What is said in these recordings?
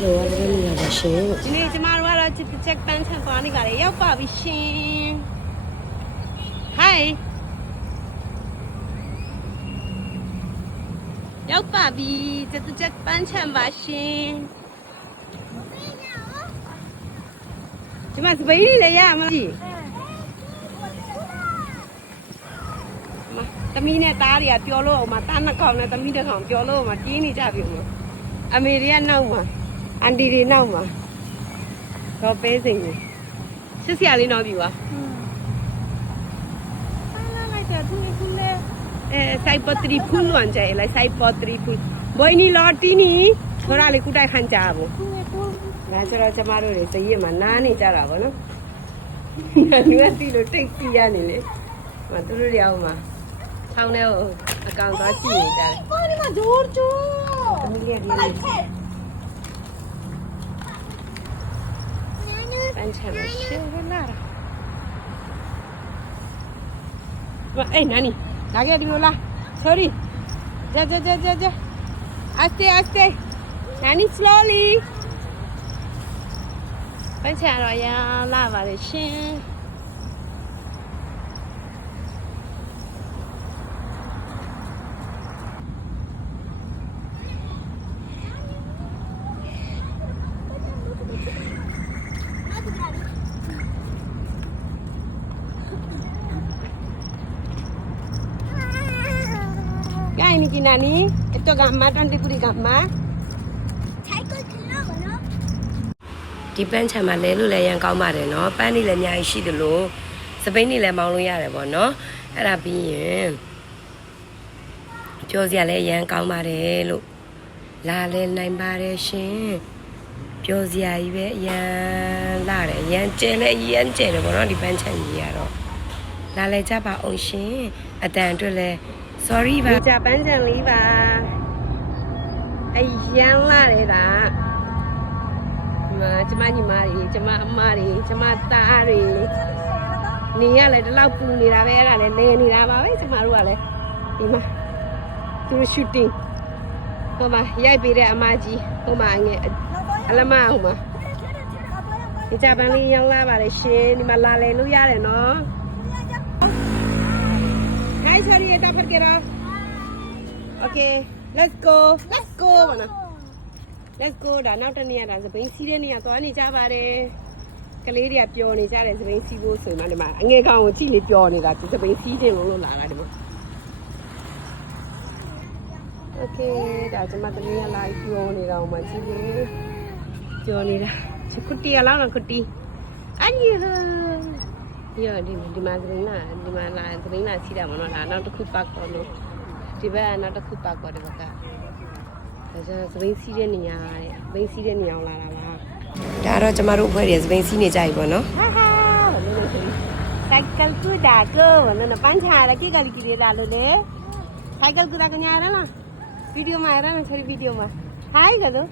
Hello အားလုံးမင်္ဂလာပါရှင်။ ဒီနေ့ကျမတို့ကတော့ချက်ပန်းချန်သွားနေကြတယ်ရောက်ပါပြီရှင် Hi ရောက်ပါပြီချက်ပန်းချန်ပါရှင်ဒီမှာစပိန်လေးလည်းရမှာကြီးသမီးနဲ့သားတွေကပြောလို့အောင်မသားနှစ်ကောင်နဲ့သမီးတစ်ကောင်ပြောလို့အောင်မတီးနေကြပြီမအမေတွေကနောက်မှာအန်တီတွေနောက်မှာတော့ပေးစိန်ကြီးစစ်စရာလေးနောက်ပြီကွာလိုက်ကြသူခုလေစိုက်ပတ်တရီဖူးလွန်ကြလိုက်စိုက်ပတ်တရီဖူးဘိုင်းနီလော်တီနီခေါ်ရလေကုတိုက်ခန့်ကြဘူးဒါဆိုတော့ကျမတို့တွေစရင်မှာနားနေကြတာဗောနော်လူကတီလို့တိတ်စီရနေလေမသူတို့တွေအောင်မှာဆောင်းထဲကိုအကောင်သွားကြည့်နေကြတယ်ဘာဒီမှာဂျိုးဂျိုးသမီးလေးလိုက်ခဲ့ပန်းချမ်းရှယ်လာတာအေးနာနီလာခဲ့ဒီလိုလား sorry ကြာaste nani slowly ပန်းချမ်းတော့ရလာပါလေရှင်Ini kina ni, itu gambar dan dikuri gambar. Cycle kilo no? Di pen sama lelu le yang kau mare no, pen ni le nyai si dulu. Sebenarnya ni le mau lu ya le no. Ada biar. Jauh le yang kau mare lu. La le naik bare sih. Jauh ibe yang la le yang cele no di pen sama ya ro. La le japa ocean, ada tu le. Sorry ပါဂျပန်ချန်လေးပါအရန်လာတယ်လားကျမညီမတွေကျမအမတွေကျမသားတွေနေရလဲဒီလောက်ပူနေတာပဲအဲ့ဒါလဲလဲနေတာပါပဲကျမတို့ကလည်းဒီမှာသူတို့ shooting ဟိုမှာရိုက်ပေးတဲ့အမကြီးဟိုမှာငယ်အလမဟိုမှာဒီဂျပန်လေးရောက်လာပါလေရှင်ဒီမှာလာလဲလို့ရတယ်နော်Hi, sorry, eta perkara. Okay, let's go. Mana? Let's go. Dah nak tanya dah. Sebenarnya sih ni atau ni cakap ada. Kalau dia pion ni cakap sebenarnya sih bos mana mana. Angin kau cili ni pion ni dah. Sebenarnya sih dia lalu lala dia. Okay, dah cuma tanya lah pion ni dah macam ni. Pion ni dah. Cukuti alam nak cukuti. Anjir. Ya, di mana sebenarnya sih dah mana lah, nak tu kupak kono, tiba nak tu kupak kono baka. Jadi sebenarnya sih ni ya, sebenarnya sih ni yang lah. Dah cuma rupa dia sebenarnya sih ni cai kono. Cycle tu dah ke, mana pancah lagi kali kita lalu le. Cycle tu dah kenyang lah. Video mana lah, sorry video mah. Hi kalau,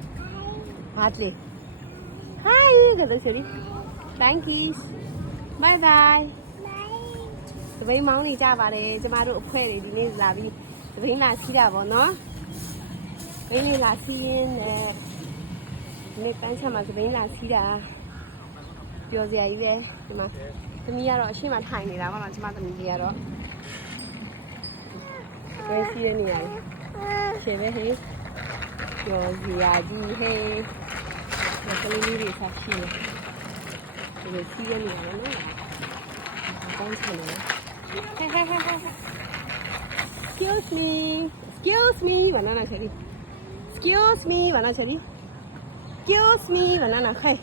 hati. Hi kalau sorry. Thank you. Bye bye. Bye. မောင်းနေကြပါလေကျမတို့အဖွဲ့တွေဒီနေ့လာပြီးသဘိန်းလာစီးတာပေါ့နော်။ဘိန်းလေးလာစီးရင်ဒီနေ့တန်းချမှာသဘိန်းလာစီးတာပျော်စရာကြီးပဲဒီမှာသမီးကတော့အရှိမထိုင်နေတာပေါ့နော်ကျမသမီးလေးကတော့ဘယ်စီးရနေရလဲ။ရှယ်ပဲဟေးပျော်စရာကြီးဟေးဒီကလေးလေးတွေဆက်ရှိတယ်။ဒီစီးရနေရတယ်နော်။တန်းချနေExcuse me, banana cherry. Excuse me, banana cherry. Excuse me, banana. Hey,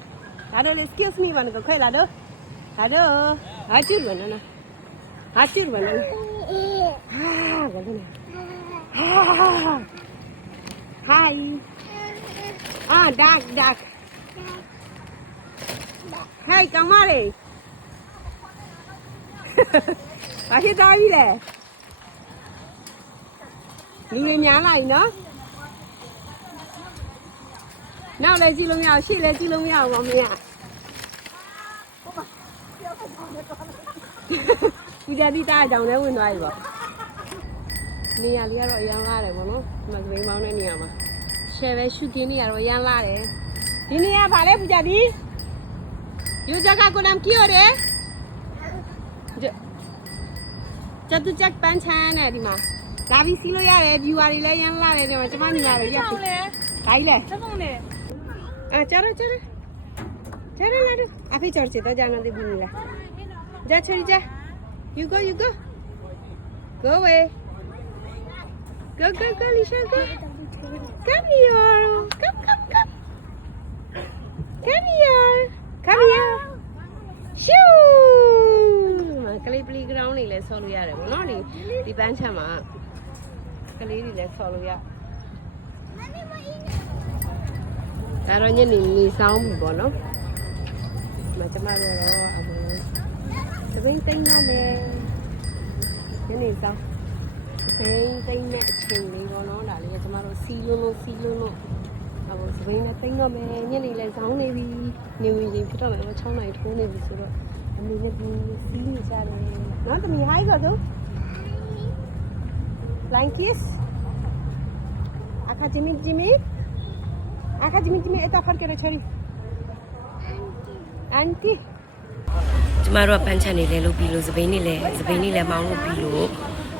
ada le excuse me, banana. Hey, ada. Hadir banana. Ah, banana. Hi. Ah, duck. Hey, kamare. Masih tahu le. Lu ni nyala lại nữa. Nào lấy gì luôn nhau, xí lấy gì luôn nhau mà mẹ. Bây giờ đi ta trong đấy quên rồi. Ni ali rồi yang la đấy mà nó, mà cái máu này nhiều mà. Xe về shooting ni rồi yang la đấy. ဒီနေရာဗာလဲပူကြဒီယူကြကကိုနမ်ကီရောတဲ့ကျတူချက်ပန်းချမ်းနဲ့ဒီမှာလာပြီးစီးလို့ရတယ် viewer တွေလည်းရမ်းလာတယ်ဒီမှာကျမညီမတွေရက်ပြီဒါကြီးလဲဆက်ဆုံးလေကျတော့လာတော့အဖေကြော်ချစ်တော့ကြာနေပြီလားကြာချရီကြာ you go go away go Lisha go come here come here shoo ကလေး playground တွေလည်းဆော်လို့ရတယ်ဗောနော်ဒီပန်းချမ်းမှာကလေးတွေလည်းဆော်လို့ရဒါတော့ညနေစောင်းပြီဗောနော်မကျမတို့တော့အဘသဘင်သိမ်းတော့မယ်ညနေစောင်းသဘင်သိမ်းတဲ့အချိန်လေးဗောနော်ဒါလေးကကျမတို့စီလုံးအဘသဘင်နဲ့သိမ်းတော့မယ်ညနေလည်းစောင်းနေပြီနေဝင်ရင်ဖြစ်တော့မယ်6နာရီထိုးနေပြီဆိုတော့အမေနဲ့ပြီးစီးနေကြတယ်နော်တမီဟိုင်းတော့Flying kiss Aka Jimmy eta farke na chari Auntie ကျမတို့ကပန်းချန်နေလဲလို့ပြီးလို့စပိန်နေလဲမောင်းလို့ပြီးလို့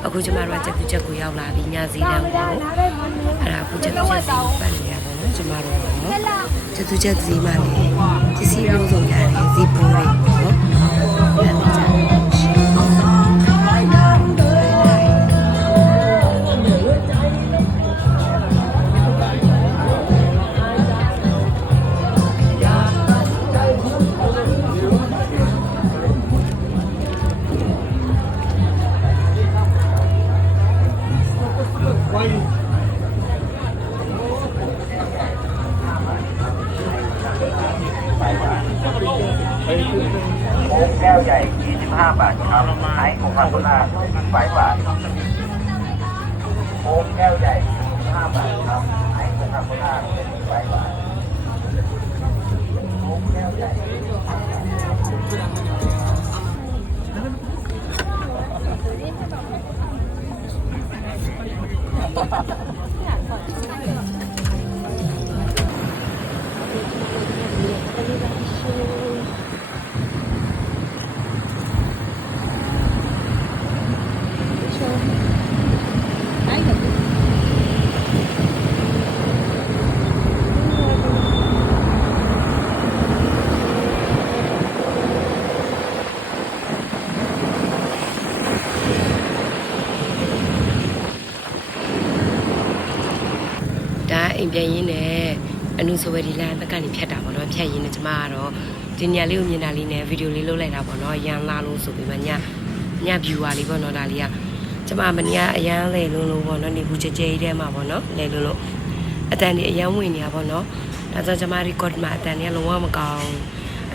အခုကျမတို့ကချက်သူချက်ကိုရောက်လာပြီညစီတန်းကိုအဲ့ဒါအခုချက်သူချက်စီပတ်နေရပါတော့ကျမတို့ကနော်ချက်သူချက်စီမှလည်းပစ္စည်းလုံးစုံရတယ်ဇီပိုးတွေနော်အဲ့ဒါကြแก้วใหญ่25 บาทครับไอซ์โคคาโคล่า15 บาทโค้กแก้วใหญ่25 บาทครับไอซ์โคคาโคล่า15 บาทโค้กแก้วใหญ่အိမ်ပြန်ရင်းနဲ့အနုဆိုဝဲဒီလမ်းဘက်ကနေဖြတ်တာပေါ့နော်ဖြတ်ရင်းနဲ့ကျမကတော့ဒီညလေးကိုမြင်တာလေးနဲ့ဗီဒီယိုလေးလုပ်လိုက်တာပေါ့နော်ရန်လာလို့ဆိုပြီးမှည viewer လေးပေါ့နော်ဒါလေးကကျမမနေ့ကအရန်လဲလုံးပေါ့နော်နေဘူးကြဲကြဲထဲမှာပေါ့နော်လဲလို့အတန်ဒီအရန်ဝင်နေတာပေါ့နော်ဒါကြောင့်ကျမ record မှာအတန်ဒီကလုံးဝမကောင်း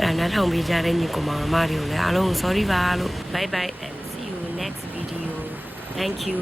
အဲ့ဒါနားထောင်ပေးကြတဲ့ညီကောင်မတွေကိုလည်းအားလုံး sorry ပါလို့ bye bye and see you next video thank you